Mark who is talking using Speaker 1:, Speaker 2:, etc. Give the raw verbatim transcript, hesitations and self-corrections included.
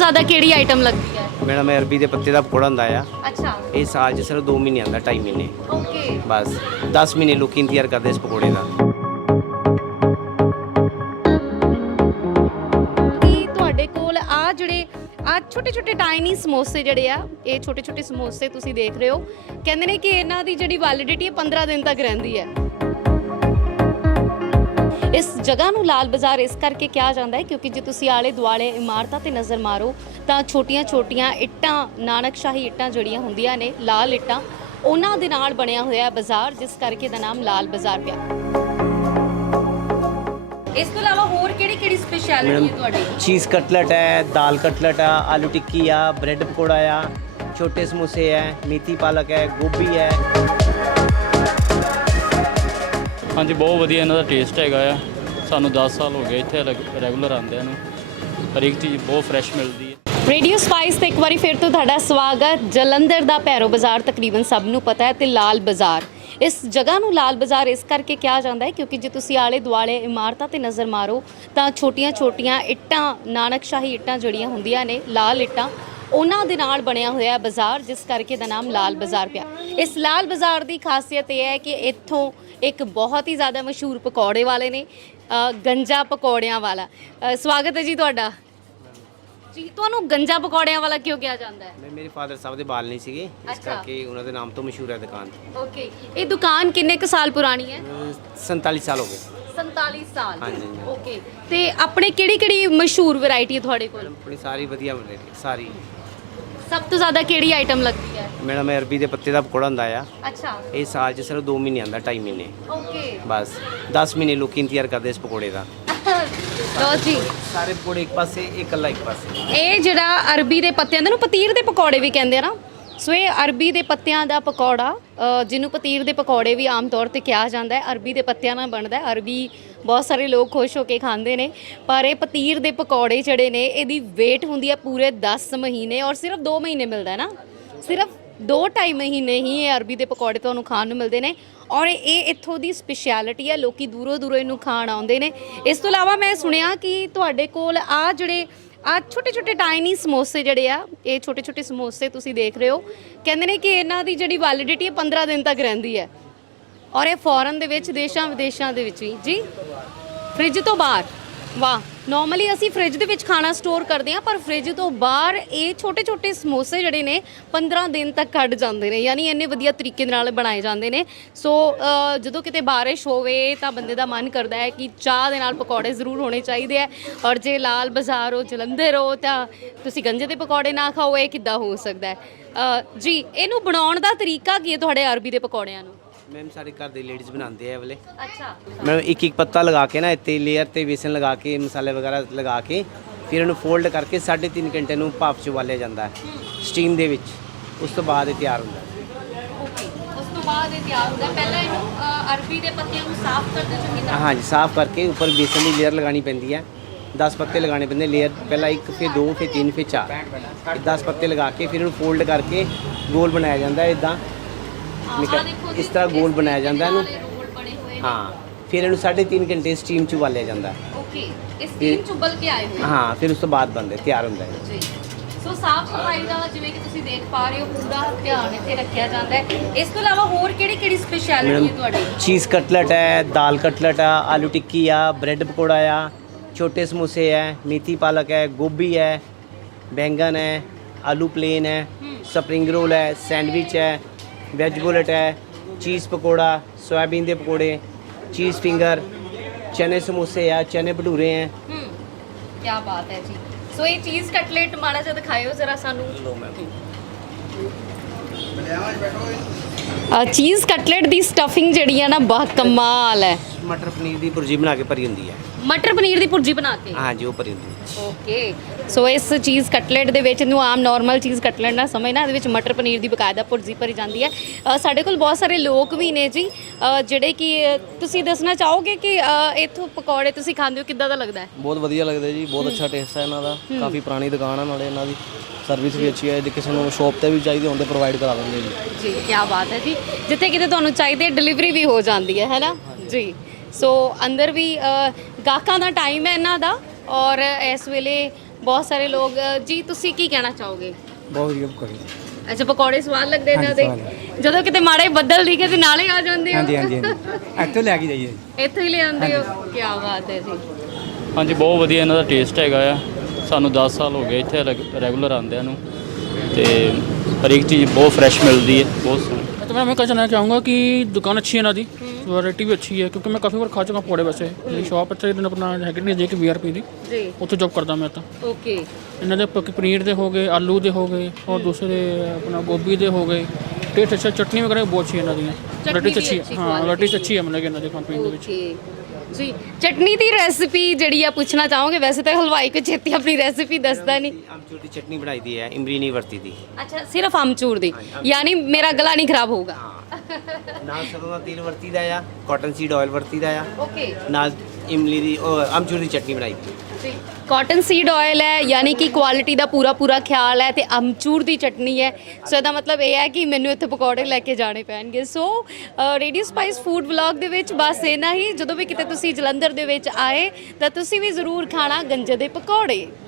Speaker 1: ज़्यादा केड़ी आइटम लगती है?
Speaker 2: मैडम अरबी के पत्ते का पकौड़ा होंदा आ।
Speaker 1: अच्छा
Speaker 2: ये साल च सिर्फ दो महीने आंदा, ढाई महीने
Speaker 1: ओके।
Speaker 2: बस। दस महीने लोग इंतजार करते इस पकौड़े का।
Speaker 1: ਕੀ ਤੁਹਾਡੇ ਕੋਲ ਆ ਜਿਹੜੇ ਆ ਛੋਟੇ ਛੋਟੇ ਟਾਈਨੀ ਸਮੋਸੇ ਜਿਹੜੇ ਆ ਇਹ ਛੋਟੇ ਛੋਟੇ ਸਮੋਸੇ ਤੁਸੀਂ ਦੇਖ ਰਹੇ ਹੋ ਕਹਿੰਦੇ ਨੇ ਕਿ ਇਹਨਾਂ ਦੀ ਜਿਹੜੀ ਵੈਲਿਡਿਟੀ ਹੈ ਪੰਦਰਾਂ ਦਿਨ ਤੱਕ ਰਹਿੰਦੀ ਹੈ। ਇਸ ਜਗ੍ਹਾ ਨੂੰ ਲਾਲ ਬਾਜ਼ਾਰ ਇਸ ਕਰਕੇ ਕਿਹਾ ਜਾਂਦਾ ਹੈ ਕਿਉਂਕਿ ਜੇ ਤੁਸੀਂ ਆਲੇ ਦੁਆਲੇ ਇਮਾਰਤਾਂ ਤੇ ਨਜ਼ਰ ਮਾਰੋ ਤਾਂ ਛੋਟੀਆਂ ਛੋਟੀਆਂ ਇੱਟਾਂ ਨਾਨਕਸ਼ਾਹੀ ਇੱਟਾਂ ਜਿਹੜੀਆਂ ਹੁੰਦੀਆਂ ਨੇ ਲਾਲ ਇੱਟਾਂ ਉਹਨਾਂ ਦੇ ਨਾਲ ਬਣਿਆ ਹੋਇਆ ਬਾਜ਼ਾਰ ਜਿਸ ਕਰਕੇ ਦਾ ਨਾਮ ਲਾਲ ਬਾਜ਼ਾਰ ਪਿਆ। ਇਸ ਤੋਂ ਇਲਾਵਾ ਹੋਰ ਕਿਹੜੀ ਕਿਹੜੀ ਸਪੈਸ਼ਲਿਟੀ ਹੈ ਤੁਹਾਡੀ?
Speaker 2: चीज़ कटलेट है, दाल कटलेट है, आलू टिक्की आ, ब्रेड पकौड़ा आ, छोटे समोसे है, मेथी पालक है, गोभी है।
Speaker 3: ਹਾਂਜੀ ਬਹੁਤ ਵਧੀਆ ਇਹਨਾਂ ਦਾ ਟੇਸਟ ਹੈਗਾ ਆ। ਸਾਨੂੰ ਦਸ ਸਾਲ ਹੋ ਗਏ ਇੱਥੇ ਰੈਗੂਲਰ ਆਉਂਦਿਆਂ ਨੂੰ। ਹਰੇਕ ਚੀਜ਼ ਬਹੁਤ ਫਰੈਸ਼ ਮਿਲਦੀ ਹੈ।
Speaker 1: ਰੇਡੀਓ ਸਪਾਈਸ ਤੇ ਇੱਕ ਵਾਰੀ ਫਿਰ ਤੋਂ ਤੁਹਾਡਾ ਸਵਾਗਤ। ਜਲੰਧਰ ਦਾ ਭੈਰੋ ਬਾਜ਼ਾਰ ਤਕਰੀਬਨ ਸਭ ਨੂੰ ਪਤਾ ਹੈ ਤੇ ਲਾਲ ਬਾਜ਼ਾਰ ਇਸ ਜਗ੍ਹਾ ਨੂੰ ਲਾਲ ਬਾਜ਼ਾਰ ਇਸ ਕਰਕੇ ਕਿਹਾ ਜਾਂਦਾ ਹੈ ਕਿਉਂਕਿ ਜੇ ਤੁਸੀਂ ਆਲੇ ਦੁਆਲੇ ਇਮਾਰਤਾਂ ਤੇ ਨਜ਼ਰ ਮਾਰੋ ਤਾਂ ਛੋਟੀਆਂ ਛੋਟੀਆਂ ਇੱਟਾਂ ਨਾਨਕਸ਼ਾਹੀ ਇੱਟਾਂ ਜਿਹੜੀਆਂ ਹੁੰਦੀਆਂ ਨੇ ਲਾਲ ਇੱਟਾਂ ਉਹਨਾਂ ਦੇ ਨਾਲ ਬਣਿਆ ਹੋਇਆ ਬਾਜ਼ਾਰ ਜਿਸ ਕਰਕੇ ਦਾ ਨਾਮ ਲਾਲ ਬਾਜ਼ਾਰ ਪਿਆ। ਇਸ ਲਾਲ ਬਾਜ਼ਾਰ ਦੀ ਖਾਸੀਅਤ ਇਹ ਹੈ ਕਿ ਇੱਥੋਂ ਇੱਕ ਬਹੁਤ ਹੀ ਜ਼ਿਆਦਾ ਮਸ਼ਹੂਰ ਪਕੌੜੇ ਵਾਲੇ ਨੇ ਅ, ਗੰਜਾ ਪਕੌੜਿਆਂ ਵਾਲਾ। ਅ, ਸਵਾਗਤ ਹੈ ਜੀ ਤੁਹਾਡਾ ਜੀ। ਤੁਹਾਨੂੰ ਗੰਜਾ ਪਕੌੜਿਆਂ ਵਾਲਾ ਕਿਉਂ ਕਿਹਾ ਜਾਂਦਾ ਹੈ?
Speaker 2: ਮੈਂ ਮੇਰੇ ਫਾਦਰ ਸਾਹਿਬ ਦੇ ਬਾਲ ਨਹੀਂ ਸੀਗੇ ਇਸ
Speaker 1: ਅੱਛਾ।
Speaker 2: ਕਰਕੇ ਉਹਨਾਂ ਦੇ ਨਾਮ ਤੋਂ ਮਸ਼ਹੂਰ ਹੈ ਦੁਕਾਨ।
Speaker 1: ਓਕੇ। ਇਹ ਦੁਕਾਨ ਕਿੰਨੇ ਕੁ ਸਾਲ ਪੁਰਾਣੀ ਹੈ?
Speaker 2: ਸੰਤਾਲੀ ਸਾਲ ਹੋ ਗਏ।
Speaker 1: ਸੰਤਾਲੀ ਸਾਲ।
Speaker 2: ਹਾਂਜੀ।
Speaker 1: ਓਕੇ। ਤੇ ਆਪਣੇ ਕਿਹੜੀ ਕਿਹੜੀ ਮਸ਼ਹੂਰ ਵੈਰਾਈਟੀ ਹੈ ਤੁਹਾਡੇ ਕੋਲ?
Speaker 2: ਆਪਣੀ ਸਾਰੀ ਵਧੀਆ ਵੈਰਾਈਟੀ ਸਾਰੀ।
Speaker 1: ਸਭ ਤੋਂ ਜ਼ਿਆਦਾ ਕਿਹੜੀ ਆਈਟਮ ਲੱਗਦੀ ਹੈ?
Speaker 2: ਮੈਡਮ ਅਰਬੀ ਦੇ ਪੱਤੇ ਦਾ ਪਕੌੜਾ ਹੁੰਦਾ ਆ।
Speaker 1: ਅੱਛਾ
Speaker 2: ਇਹ ਸਾਲ ਚ ਸਿਰਫ ਦੋ ਮਹੀਨੇ ਆਂਦਾ, ਢਾਈ ਮਹੀਨੇ
Speaker 1: ਓਕੇ।
Speaker 2: ਬਸ। ਦਸ ਮਹੀਨੇ ਲੋਕ ਇੰਤਜ਼ਾਰ ਕਰਦੇ ਇਸ ਪਕੌੜੇ ਦਾ।
Speaker 1: ਲੋ ਜੀ
Speaker 2: ਸਾਰੇ ਪਕੌੜੇ ਇੱਕ ਪਾਸੇ, ਇਹ ਇਕੱਲਾ ਇੱਕ ਪਾਸੇ।
Speaker 1: ਇਹ ਜਿਹੜਾ ਅਰਬੀ ਦੇ ਪੱਤਿਆਂ ਦਾ ਨੂੰ ਪਤੀਰ ਦੇ ਪਕੌੜੇ ਵੀ ਕਹਿੰਦੇ ਆ ਨਾ, ਸੋ ਇਹ ਅਰਬੀ ਦੇ ਪੱਤਿਆਂ ਦਾ ਪਕੌੜਾ ਅ, ਜਿਹਨੂੰ ਪਤੀਰ ਦੇ ਪਕੌੜੇ ਵੀ ਆਮ ਤੌਰ ਤੇ ਕਿਹਾ ਜਾਂਦਾ ਹੈ। ਅਰਬੀ ਦੇ ਪੱਤਿਆਂ ਨਾਲ ਬਣਦਾ ਹੈ। ਅਰਬੀ ਬਹੁਤ ਸਾਰੇ ਲੋਕ ਖੁਸ਼ ਹੋ ਕੇ ਖਾਂਦੇ ਨੇ ਪਰ ਇਹ ਪਤੀਰ ਦੇ ਪਕੌੜੇ ਜਿਹੜੇ ਨੇ ਇਹਦੀ ਵੇਟ ਹੁੰਦੀ ਹੈ ਪੂਰੇ ਦਸ ਮਹੀਨੇ ਔਰ ਸਿਰਫ ਦੋ ਮਹੀਨੇ ਮਿਲਦਾ ਹੈ ਨਾ, ਸਿਰਫ ਦੋ ਢਾਈ ਮਹੀਨੇ ਹੀ ਇਹ ਅਰਬੀ ਦੇ ਪਕੌੜੇ ਤੁਹਾਨੂੰ ਖਾਣ ਨੂੰ ਮਿਲਦੇ ਨੇ ਔਰ ਇਹ ਇੱਥੋਂ ਦੀ ਸਪੈਸ਼ਲਿਟੀ ਹੈ। ਲੋਕੀ ਦੂਰੋਂ ਦੂਰੋਂ ਇਹਨੂੰ ਖਾਣ ਆਉਂਦੇ ਨੇ। ਇਸ ਤੋਂ ਇਲਾਵਾ ਮੈਂ ਸੁਣਿਆ ਕਿ ਤੁਹਾਡੇ ਕੋਲ ਆ ਜਿਹੜੇ ਆ ਛੋਟੇ ਛੋਟੇ ਟਾਈਨੀ ਸਮੋਸੇ ਜਿਹੜੇ ਆ ਇਹ ਛੋਟੇ ਛੋਟੇ ਸਮੋਸੇ ਤੁਸੀਂ ਦੇਖ ਰਹੇ ਹੋ ਕਹਿੰਦੇ ਨੇ ਕਿ ਇਹਨਾਂ ਦੀ ਜਿਹੜੀ ਵੈਲਿਡਿਟੀ ਹੈ ਪੰਦਰਾਂ ਦਿਨ ਤੱਕ ਰਹਿੰਦੀ ਹੈ ਔਰ ਇਹ ਫੋਰਨ ਦੇ ਵਿੱਚ ਦੇਸ਼ਾਂ ਵਿਦੇਸ਼ਾਂ ਦੇ ਵਿੱਚ ਵੀ ਜੀ ਫ੍ਰਿਜ ਤੋਂ ਬਾਹਰ। ਵਾਹ। ਨਾਰਮਲੀ ਅਸੀਂ ਫ੍ਰਿਜ ਦੇ ਵਿੱਚ ਖਾਣਾ ਸਟੋਰ ਕਰਦੇ ਹਾਂ ਪਰ ਫ੍ਰਿਜ ਤੋਂ ਬਾਹਰ ਇਹ ਛੋਟੇ ਛੋਟੇ ਸਮੋਸੇ ਜਿਹੜੇ ਨੇ ਪੰਦਰਾਂ ਦਿਨ ਤੱਕ ਕੱਢ ਜਾਂਦੇ ਨੇ, ਯਾਨੀ ਇੰਨੇ ਵਧੀਆ ਤਰੀਕੇ ਨਾਲ ਬਣਾਏ ਜਾਂਦੇ ਨੇ। ਸੋ ਜਦੋਂ ਕਿਤੇ ਬਾਰਿਸ਼ ਹੋਵੇ ਤਾਂ ਬੰਦੇ ਦਾ ਮਨ ਕਰਦਾ ਹੈ ਕਿ ਚਾਹ ਦੇ ਨਾਲ ਪਕੌੜੇ ਜ਼ਰੂਰ ਹੋਣੇ ਚਾਹੀਦੇ ਆ ਔਰ ਜੇ ਲਾਲ ਬਾਜ਼ਾਰ ਹੋ ਜਲੰਧਰ ਹੋ ਤਾਂ ਤੁਸੀਂ ਗੰਜੇ ਦੇ ਪਕੌੜੇ ਨਾ ਖਾਓ, ਇਹ ਕਿੱਦਾਂ ਹੋ ਸਕਦਾ ਹੈ? ਅ, ਜੀ ਇਹਨੂੰ ਬਣਾਉਣ ਦਾ ਤਰੀਕਾ ਕੀ ਹੈ ਤੁਹਾਡੇ ਅਰਬੀ ਦੇ ਪਕੌੜਿਆਂ ਨੂੰ?
Speaker 2: ਮੈਮ ਸਾਡੇ ਘਰ ਦੇ ਲੇਡੀਜ਼ ਬਣਾਉਂਦੇ ਆ ਇਹ ਵਾਲੇ।
Speaker 1: ਅੱਛਾ।
Speaker 2: ਮੈਂ ਇੱਕ ਇੱਕ ਪੱਤਾ ਲਗਾ ਕੇ ਨਾ ਇੱਥੇ ਲੇਅਰ ਤੇ ਵੇਸਨ ਲਗਾ ਕੇ ਮਸਾਲੇ ਵਗੈਰਾ ਲਗਾ ਕੇ ਫਿਰ ਇਹਨੂੰ ਫੋਲਡ ਕਰਕੇ ਸਾਢੇ ਤਿੰਨ ਘੰਟੇ ਨੂੰ ਭਾਪ 'ਚ ਉਬਾਲਿਆ ਜਾਂਦਾ ਹੈ ਸਟੀਮ ਦੇ ਵਿੱਚ। ਉਸ ਤੋਂ ਬਾਅਦ ਇਹ ਤਿਆਰ ਹੁੰਦਾ ਹੈ।
Speaker 1: ਓਕੇ। ਉਸ ਤੋਂ ਬਾਅਦ ਇਹ ਤਿਆਰ ਹੁੰਦਾ। ਪਹਿਲਾਂ ਇਹਨੂੰ ਅ, ਅਰਬੀ ਦੇ ਪੱਤਿਆਂ ਨੂੰ ਸਾਫ਼ ਕਰਦੇ ਚੰਗੀ ਤਰ੍ਹਾਂ।
Speaker 2: ਹਾਂਜੀ, ਸਾਫ਼ ਕਰਕੇ ਉੱਪਰ ਵੇਸਨ ਦੀ ਲੇਅਰ ਲਗਾਉਣੀ ਪੈਂਦੀ ਹੈ। ਦਸ ਪੱਤੇ ਲਗਾਉਣੇ ਪੈਂਦੇ ਲੇਅਰ, ਪਹਿਲਾਂ ਇੱਕ ਫਿਰ ਦੋ ਫਿਰ ਤਿੰਨ ਫਿਰ ਚਾਰ। ਦਸ ਪੱਤੇ ਲਗਾ ਕੇ ਫਿਰ ਇਹਨੂੰ ਫੋਲਡ ਕਰਕੇ ਗੋਲ ਬਣਾਇਆ ਜਾਂਦਾ ਹੈ ਇੱਦਾਂ। ਇਸ ਤਰ੍ਹਾਂ ਗੋਲ ਬਣਾਇਆ ਜਾਂਦਾ ਇਹਨੂੰ। ਹਾਂ, ਫਿਰ ਇਹਨੂੰ ਸਾਢੇ ਤਿੰਨ ਘੰਟੇ ਸਟੀਮ 'ਚ ਉਬਾਲਿਆ ਜਾਂਦਾ ਹੈ।
Speaker 1: ਓਕੇ। ਇਹ ਸਟੀਮ 'ਚ ਉਬਲ ਕੇ ਆਏ ਹੋਏ
Speaker 2: ਹਾਂ, ਫਿਰ ਉਸ ਤੋਂ ਬਾਅਦ ਬਣਦੇ ਤਿਆਰ ਹੁੰਦਾ ਹੈ
Speaker 1: ਜੀ। ਸੋ ਸਾਫ਼ ਸਫਾਈ ਦਾ ਜਿਵੇਂ ਕਿ ਤੁਸੀਂ ਦੇਖ ਪਾ ਰਹੇ ਹੋ ਪੂਰਾ ਧਿਆਨ ਇੱਥੇ ਰੱਖਿਆ ਜਾਂਦਾ ਹੈ। ਇਸ ਤੋਂ ਇਲਾਵਾ ਹੋਰ ਕਿਹੜੀ ਕਿਹੜੀ ਸਪੈਸ਼ਲਿਟੀ ਹੈ ਤੁਹਾਡੀ?
Speaker 2: चीज़ कटलेट है, दाल कटलेट है, आलू टिक्की आ, ब्रेड पकौड़ा आ, छोटे समोसे है, मेथी पालक है, गोभी है, बैंगन है, आलू प्लेन है, स्प्रिंग रोल है, सैंडविच है, वेज बुलेट है, चीज़ पकौड़ा, सोयाबीन के पकौड़े, चीज़ फिंगर, चने समोसे है, चने भटूरे हैं।
Speaker 1: ਹੂੰ ਕੀ ਬਾਤ ਹੈ ਜੀ। ਸੋ ਇਹ ਚੀਜ਼ ਕਟਲੇਟ ਮਾੜਾ ਜਿਹਾ ਦਿਖਾਇਓ ਜ਼ਰਾ ਸਾਨੂੰ। ਚੀਜ਼ ਕਟਲੇਟ ਦੀ ਸਟਫਿੰਗ ਜਿਹੜੀ ਹੈ ਨਾ ਬਹੁਤ ਕਮਾਲ ਹੈ।
Speaker 2: मटर पनीर की भुर्जी बना के भरी होंगी है।
Speaker 1: ਮਟਰ ਪਨੀਰ ਦੀ ਭੁਰਜੀ ਬਣਾ ਕੇ।
Speaker 2: हाँ जी, वो भरी होंगी।
Speaker 1: ਓਕੇ। ਸੋ ਇਸ ਚੀਜ਼ ਕਟਲੇਟ ਦੇ ਵਿੱਚ ਨੂੰ ਆਮ ਨਾਰਮਲ ਚੀਜ਼ ਕਟਲੇਟ ਨਾ ਸਮਝਣਾ, ਇਹਦੇ ਵਿੱਚ ਮਟਰ ਪਨੀਰ ਦੀ ਬਕਾਇਦਾ ਭੁਰਜੀ ਭਰੀ ਜਾਂਦੀ ਹੈ। ਅ, ਸਾਡੇ ਕੋਲ ਬਹੁਤ ਸਾਰੇ ਲੋਕ ਵੀ ਨੇ ਜੀ ਅ, ਜਿਹੜੇ ਕਿ ਅ, ਤੁਸੀਂ ਦੱਸਣਾ ਚਾਹੋਗੇ ਕਿ ਅ, ਇੱਥੋਂ ਪਕੌੜੇ ਤੁਸੀਂ ਖਾਂਦੇ ਹੋ ਕਿੱਦਾਂ ਦਾ ਲੱਗਦਾ ਹੈ?
Speaker 4: ਬਹੁਤ ਵਧੀਆ ਲੱਗਦਾ ਜੀ, ਬਹੁਤ ਅੱਛਾ ਟੇਸਟ ਹੈ ਇਹਨਾਂ ਦਾ। ਕਾਫੀ ਪੁਰਾਣੀ ਦੁਕਾਨ ਹੈ, ਨਾਲੇ ਇਹਨਾਂ ਦੀ ਸਰਵਿਸ ਵੀ ਅੱਛੀ ਹੈ। ਜੇ ਕਿਸੇ ਨੂੰ ਸ਼ੌਪ ਤੇ ਵੀ ਚਾਹੀਦੇ ਹੁੰਦੇ ਪ੍ਰੋਵਾਈਡ ਕਰਾ ਦਿੰਦੇ ਜੀ।
Speaker 1: ਜੀ ਕੀ ਬਾਤ ਹੈ ਜੀ। ਜਿੱਥੇ ਕਿਤੇ ਤੁਹਾਨੂੰ ਚਾਹੀਦੇ ਡਿਲੀਵਰੀ ਵੀ ਹੋ ਜਾਂਦੀ ਹੈ ਹੈ ਨਾ ਜੀ। ਸੋ ਅੰਦਰ ਵੀ ਅ, ਗਾਹਕਾਂ ਦਾ ਟਾਈਮ ਹੈ ਇਹਨਾਂ ਦਾ ਔਰ ਇਸ ਵੇਲੇ ਬਹੁਤ ਸਾਰੇ ਲੋਕ ਅ, ਜੀ ਤੁਸੀਂ ਕੀ ਕਹਿਣਾ ਚਾਹੋਗੇ?
Speaker 5: ਬਹੁਤ ਵਧੀਆ ਪਕੌੜੇ
Speaker 1: ਅੱਛਾ ਪਕੌੜੇ ਸਵਾਦ ਲੱਗਦੇ ਇਹਨਾਂ
Speaker 5: ਹਾਂਜੀ,
Speaker 1: ਦੇ
Speaker 5: ਸਵਾਦ
Speaker 1: ਜਦੋਂ ਕਿਤੇ ਮਾੜੇ ਬੱਦਲ ਦਿਖੇ ਤੇ ਨਾਲੇ ਆ ਜਾਂਦੇ ਹੋ
Speaker 5: ਹਾਂਜੀ ਹਾਂਜੀ ਹਾਂਜੀ ਇੱਥੋਂ ਲੈ ਕੇ ਜਾਈਏ ਜੀ।
Speaker 1: ਇੱਥੋਂ ਹੀ ਲਿਆਉਂਦੇ ਹੋ ਕੀ ਬਾਤ ਹੈ ਜੀ।
Speaker 3: ਹਾਂਜੀ ਬਹੁਤ ਵਧੀਆ ਇਹਨਾਂ ਦਾ ਟੇਸਟ ਹੈਗਾ ਆ। ਸਾਨੂੰ ਦਸ ਸਾਲ ਹੋ ਗਏ ਇੱਥੇ ਰੈਗੂਲਰ ਆਉਂਦਿਆਂ ਨੂੰ ਤੇ ਹਰੇਕ ਚੀਜ਼ ਬਹੁਤ ਫਰੈਸ਼ ਮਿਲਦੀ ਹੈ, ਬਹੁਤ ਸੋਹਣੀ।
Speaker 6: तो मैं मैं कहना चाहूँगा कि दुकान अच्छी है ना दी, वैरायटी भी अच्छी है क्योंकि मैं काफ़ी बार खा चुका पकौड़े वैसे। मेरी शॉप ਇੱਥੇ ਦਿਨ ਆਪਣਾ ਹੈਗੀ ਨਹੀਂ ਜੇ ਕਿ ਵੀ ਆਰ ਪੀ ਦੀ,
Speaker 1: ਜੀ
Speaker 6: ਉੱਥੇ ਜੌਬ ਕਰਦਾ ਮੈਂ ਤਾਂ।
Speaker 1: ਓਕੇ
Speaker 6: ਇਹਨਾਂ ਦੇ ਪ- ਪਨੀਰ ਦੇ ਹੋ ਗਏ, ਆਲੂ ਦੇ ਹੋ ਗਏ ਔਰ ਦੂਸਰੇ ਆਪਣਾ ਗੋਭੀ ਦੇ ਹੋ ਗਏ। ਟੇਸਟ ਅੱਛਾ, ਚਟਨੀ ਵਗੈरह ਵੀ ਬਹੁਤ ਅੱਛੀ ਹੈ ਇਹਨਾਂ ਦੀਆਂ, ਵੈਰਾਈਟੀ
Speaker 1: ਵੀ
Speaker 6: ਅੱਛੀ
Speaker 1: ਅੱਛੀ
Speaker 6: ਹੈ। ਹਾਂ
Speaker 1: quality
Speaker 6: ਵੈਰਾਈਟੀ ਅੱਛੀ ਹੈ ਮਤਲਬ ਕਿ ਇਹਨਾਂ ਦੇ ਖਾਣ ਪੀਣ ਦੇ ਵਿੱਚ।
Speaker 1: ਓਕੇ ਜੀ ਚਟਨੀ ਦੀ ਰੈਸਿਪੀ ਜਿਹੜੀ ਆ ਪੁੱਛਣਾ ਚਾਹੋਗੇ? ਵੈਸੇ ਤਾਂ ਹਲਵਾਈ ਕੋ ਛੇਤੀ ਆਪਣੀ ਰੈਸਿਪੀ ਦੱਸਦਾ ਨਹੀਂ।
Speaker 2: अमचूर की चटनी बनाई दी है, इमली नहीं वरती दी।
Speaker 1: ਅੱਛਾ ਸਿਰਫ ਅਮਚੂਰ ਦੀ, ਯਾਨੀ ਮੇਰਾ ਗਲਾ ਨਹੀਂ ਖਰਾਬ ਹੋਊਗਾ।
Speaker 2: ਨਾਲ ਸਰੋਂ ਦਾ ਤੇਲ ਵਰਤੀ ਦਾ ਆ, ਕਾਟਨ ਸੀਡ ਆਇਲ ਵਰਤੀ ਦਾ ਆ,
Speaker 1: ਓਕੇ
Speaker 2: ਨਾਲ ਇਮਲੀ ਦੀ ਉਹ ਅਮਚੂਰ ਦੀ ਚਟਨੀ ਬਣਾਈ ਦੀ।
Speaker 1: ਜੀ ਕਾਟਨ ਸੀਡ ਆਇਲ ਹੈ ਯਾਨੀ ਕਿ ਕੁਆਲਿਟੀ ਦਾ ਪੂਰਾ ਪੂਰਾ ਖਿਆਲ ਹੈ ਤੇ ਅਮਚੂਰ ਦੀ ਚਟਨੀ ਹੈ। ਸੋ ਇਹਦਾ ਮਤਲਬ ਇਹ ਹੈ ਕਿ ਮੈਨੂੰ ਇੱਥੇ ਪਕੌੜੇ ਲੈ ਕੇ ਜਾਣੇ ਪੈਣਗੇ। So radio spice food vlog ਦੇ ਵਿੱਚ ਬਸ ਇੰਨਾ ਹੀ। ਜਦੋਂ ਵੀ ਕਿਤੇ ਤੁਸੀਂ ਜਲੰਧਰ ਦੇ ਵਿੱਚ ਆਏ ਤਾਂ ਤੁਸੀਂ ਵੀ ਜ਼ਰੂਰ ਖਾਣਾ ਗੰਜੇ ਦੇ ਪਕੌੜੇ।